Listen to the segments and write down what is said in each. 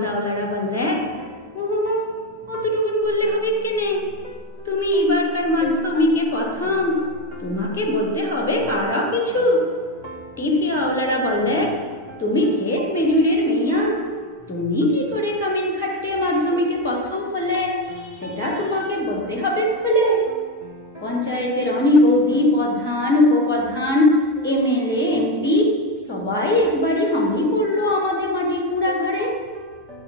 জাওলারা বললে, অতটুকুন বললে হবে কেনে? তুমি এবারকার মাধ্যমিকে প্রথম, তোমাকে বলতে হবে আরো কিছু। টিভি আওলারা বললে, তুমি খেত মেজুরের মেয়া, তুমি কি করে কামিন খাটিয়ে মাধ্যমিকে প্রথম হলে সেটা তোমাকে বলতে হবে খুলে। পঞ্চায়েতের অনেক বৌদি, প্রধান, উপপ্রধান, এমএলএ, এমপি সবাই একবারই হামলি পড়লো আমাদের মাটির কুড়া ঘরে।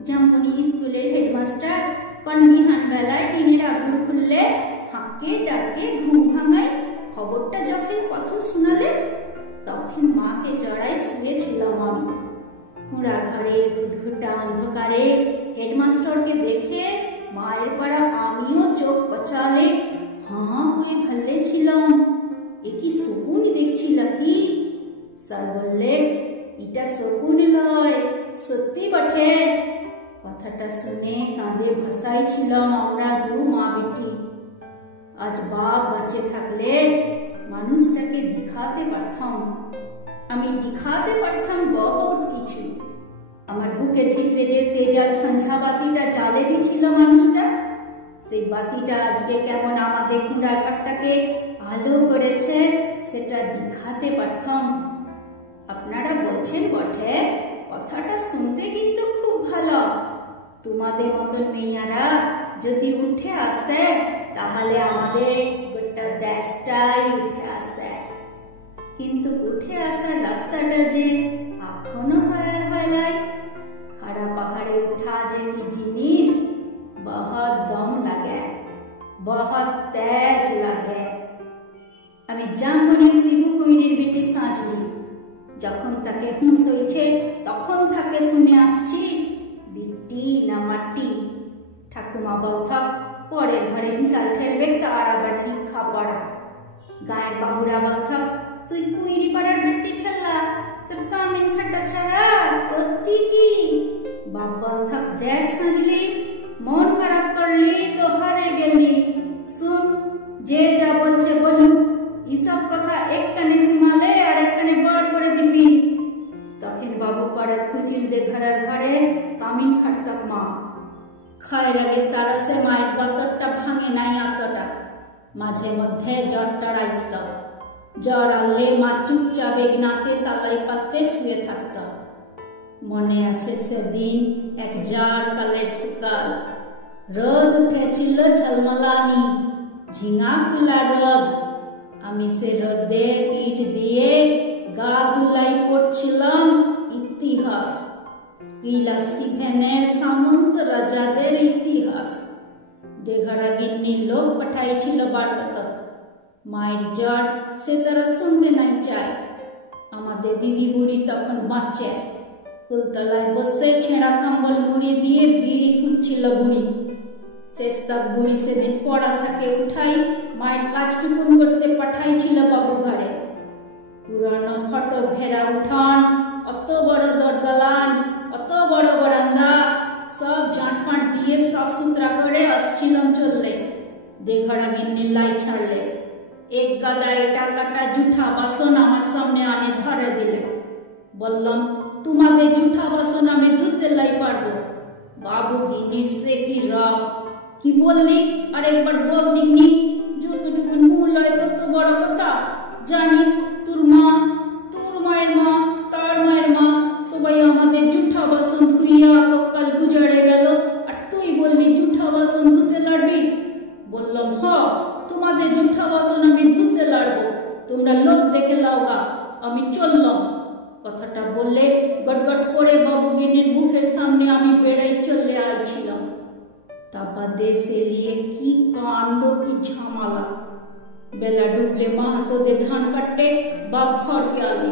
জামবনি স্কুলের হেডমাস্টার কোন বিহান বেলায় টিনের আগুন খুললে হাঁকে ডাকে ঘুম ভাঙায় খবরটা যখন প্রথম শোনালে, তখন মাকে জড়ায় শুয়েছিলাম আমি। কুড়া ঘরের ঘুটঘুটা অন্ধকারে হেডমাস্টারকে দেখে মায়ের পাড়া আমিও চোখ পচালে হাঁ হয়ে ভাল্লে ছিলাম। এ কি শকুন দেখছিল কি? স্যার বললে, এটা শকুন লয়, সত্যি বটে। কথাটা শুনে কাঁদে ভাসাইছিলাম আমরা দু মা বেটি। আজ বাপ বাঁচে থাকলে মানুষটাকে দেখাতে পারতাম, আমি দেখাতে পারতাম বহুত কিছু। আমার বুকের ভিতরে যে তেজাল সন্ধ্যা বাতিটা জ্বালে দিছিল মানুষটা, সেই বাতিটা আজকে কেমন আমাদের কুড়াঘাটটাকে আলো করেছে সেটা দেখাতে পারতাম। আপনারা বলছেন বটে, কথাটা শুনতে কিন্তু খুব ভালো। তোমাদের মতন মেয়েরা যদি উঠে আসে তাহলে আমাদের গোটা দেশটাই উঠে আসে। কিন্তু উঠে আসার রাস্তাটা যে এখনো তৈরি হয় নাই। খাড়া পাহাড়ে উঠা যে কি জিনিস, বহুত দম লাগে, বহুত তেজ লাগে। আমি জামবনির শিবু কুইরির বেটি সাজলি, যখন তাকে হুঁশ হয়েছে তখন তাকে শুনে আসছি, বিটি না মাটি। ঠাকুমা বলথাক পরের ঘরে হিসাল ঠেলবে তার আবার লিখা পড়া। গায়ের বাবুরা বলথাক, তুই কুইরি পাড়ার বেটি ছাড়লা, তোর কামিন খাটা ছাড়া করতি কি? বাপ বলথাক, দেখ সাজলি, মন খারাপ করলি তো হারে গেলি। শুন, যে যা বলছে বলুক, এসব কথা এক কানে শুনালে আর এক কানে বার করে দিবি। তখন বাবু পাড়ার কুচিল দে ঘরের ঘরে কামিন খাটতাক মা। খায়ের আগে তারাসে মায়ের গতরটা ভাঙে নাই অতটা, মাঝে মধ্যে জ্বরটা আসত। জ্বর আনলে মা চুপচাপ একনাতে তালাই পাতে শুয়ে থাকত। মনে আছে সেদিন এক জার কালের সকাল, রোদ উঠেছিল ঝলমলানি, ঝিঙা ফুলা রোদ। আমি সে রোদে পিঠ দিয়ে গা ধুলাই পড়ছিলাম ইতিহাস, বিলাসী ভ্যানের সামন্ত রাজাদের ইতিহাস। দেঘরা গিন্নির লোক পাঠাইছিল বারকতক। মায়ের জ্বর সে তারা শুনতে নাই চায়। আমাদের দিদি বুড়ি তখন বাঁচে, কুলতলায় বসে ছেঁড়া কম্বল মুড়ি দিয়ে বিড়ি ফুটছিল বুড়ি। শেষ তক বুড়ি সেদিন পড়া থাকে উঠাই মায়ের কাজটুকুন করতে পাঠাইছিল বাবু ঘরে। পুরানো ফটক ঘেরা উঠান, অত বড় দরদালান, অত বড় বারান্দা, সব ঝাঁটপাট দিয়ে সব সুতরা করে আসছিলাম চললে। দেঘরা গিন্নির লাই ছাড়লে এক গাদা এটা কাটা জুঠা বাসন আমার সামনে আনে ধরে দিলে। বললাম, তোমাদের জুঠা বাসন আমি ধুতে লাই পারবো। বাবু গিন্নির সে কি রাগ, কি বললি আর একবার বল দিগনি। যতটুকু মুখ লয় তত বড় কথা। জানিস তোর মা, তোর মায়ের মা, তার মায়ের মা সবাই আমাদের জুঠা বাসন ধুইয়া তকাল গুজারে গেল, আর তুই বললি জুঠা বাসন ধুতে লাড়বি। বললাম, হ, তোমাদের জুঠা বাসন আমি ধুতে লাড়বো, তোমরা লোক দেখে লাওগা, আমি চললাম। কথাটা বললে গটগট করে বাবু গিন্নির মুখের সামনে আমি বেড়াই চলে আইছিলাম। তারপর দেশে নিয়ে কি কাণ্ড, কি ঝামেলা। বেলা ডুবলে মা হাতোদের ধান কাটতে বাপ ঘরকে আলে।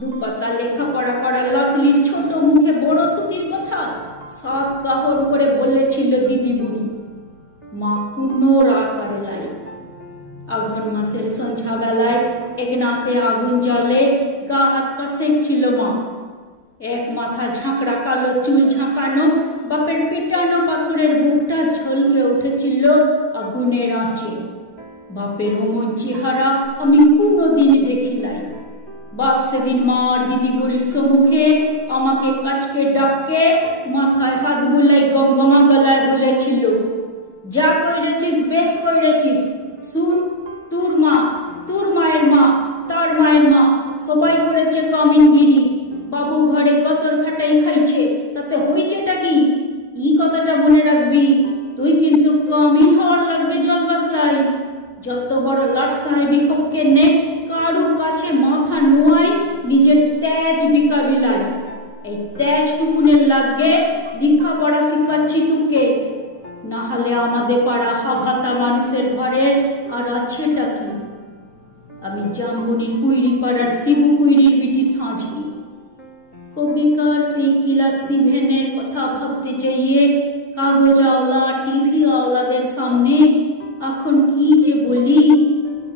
দুপাতা লেখাপড়া করা লাতলির ছোট মুখে বড় থুতির কথা সাত কাহর করে বলেছিল দিদি বুড়ি। মা কোনো রাগ করে লাই। আগুন মাসের সন্ধ্যা বেলায় একনাতে আগুন জ্বলে গা হাত পা সেঁকছিল মা। এক মাথা ঝাঁকড়া কালো চুল ঝাঁকানো বাপের পিটানো পাথরের মুখটা ঝলকে উঠেছিল আগুনের আঁচে। বাপের অমন চেহারা আমি কোনোদিন দেখি নাই। বাপ সেদিন মার দিদি বুড়ির সম্মুখে আমাকে কাচকে ডাককে মাথায় হাত বুলাই গমগমা গলায় বলেছিল, যা করেছিস বেশ করেছিস। শুন, তোর মা, তোর মায়ের মা, তার মায়ের মা সবাই করেছে কামিনগিরি। বাবু ঘরে কত খাটাই খাইছে, তাতে হয়েছেটা কি? ই কথাটা মনে রাখবি। তুই কিন্তু কামিন হওয়ার লাগবে জলবাসলাই। যত বড় লাট সাহেবী হককে নে কারো কাছে মাথা নোয়াই নিজের তেজ বিকাবিলায়। এই তেজ টুকুনের লাগবে লেখাপড়া শিখাচ্ছি তোকে, না হলে আমাদের পাড়া হাভাতা মানুষের ঘরে আর আছেটা কি? আমি জামবনির কুইরি পাড়ার শিবু কুইরির বিটি সাঁঝি। কবিকার সেই কিলা সিভেনের কথা ভাবতে চাইয়ে কাগজ আওলা টিভি আওলাদের সামনে এখন কি যে বলি।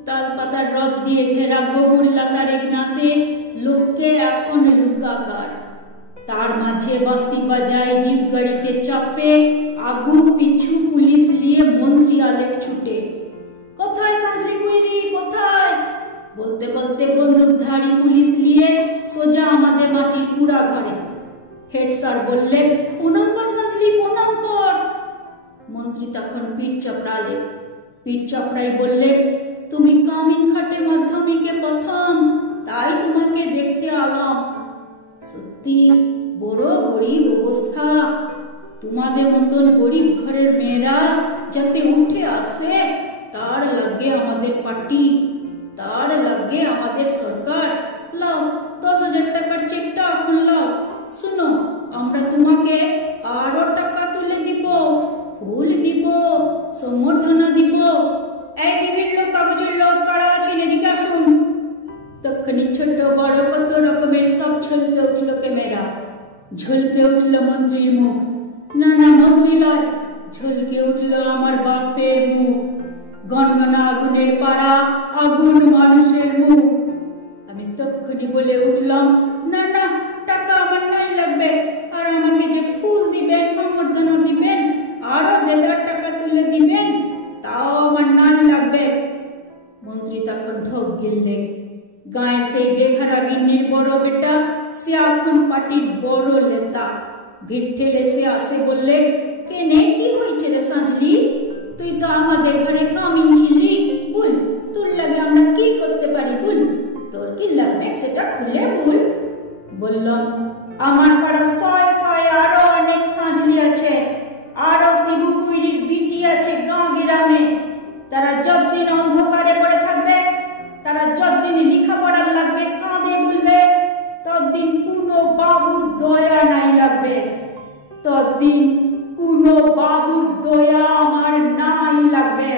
তাল পাতার রদ দিয়ে ঘেরা গোবর লাতার এক নাতে লোককে এখন লুকাকার। তার মাঝে বাঁশি বাজায় জিপ গাড়িতে চাপে আগু পিছু পুলিশ নিয়ে মন্ত্রী আলেক ছুটে। কোথায় সাঁঝরি কুইরি, কোথায়? বলতে বলতে বন্দুকধারী পুলিশ নিয়ে সোজা আমাদের মাটির কুড়া ঘরে। হেড স্যার বললে, প্রণাম কর সাঁঝরি, প্রণাম কর। মন্ত্রী তখন পিঠ চাপড়ালে। পিঠ চাপড়াই বললে, তুমি কামিন খাটে মাধ্যমিকে প্রথম, তাই তোমাকে দেখতে আলাম। সত্যি বড় গরিব অবস্থা। তোমাদের মতন গরিব ঘরের মেয়েরা যাতে উঠে আসে তার লাগে আমাদের পার্টি, তার লাগে আমাদের সরকার। লাও 10,000 টাকার চেকটা এখন লাও। শুনো, আমরা তোমাকে আরো টাকা তুলে দিব, ফুল দিব, সম্বর্ধনা দিব। এই টিভির লোক, কাগজের লোক, কারা আছেন এদিকে আসুন। তখনই ছোট বড় কত রকমের সব ঝলকে উঠল ক্যামেরা। ঝলকে উঠল মন্ত্রীর মুখ। না না, মন্ত্রী নয়, ঝলকে উঠল আমার বাপের মুখ। গনগনা আগুনের পাড়া, আগুন মানুষের মুখ। আমি তখনই বলে উঠলাম, না না, টাকা আমার নাই লাগবে। আর আমাকে যে ফুল দিবেন, সম্বর্ধনা দিবেন, আরো 1,000 টাকা তুলে দিবেন, তাও আমার নাই লাগবে। মন্ত্রী তখন ঢোক গিললে। গায়ের সেই দেখারা গিন্নির বড় বেটা, সে এখন পার্টির বড় নেতা। ভিড় ঠেলে সে আসে বললে, কেনে কি হয়েছে রে সাঁঝলি? তুই তো আমাদের ঘরে কামিন ছিলি, বল তোর লাগে আমরা কি করতে পারি বল? তোর কি লাগবে সেটা খুলে বল। বললাম, আমার পাড়া 100 আরো অনেক সাঁঝলি আছে, আরো শিবু কুইরির বিটি আছে গাঁ গ্রামে। তারা যতদিন অন্ধকারে পড়ে থাকবে, তারা যতদিন লেখাপড়ার লাগবে কাঁদে বলবে, ততদিন কোনো বাবুর দয়া নাই লাগবে, ততদিন কোনো বাবুর দয়া আমার নাই লাগবে।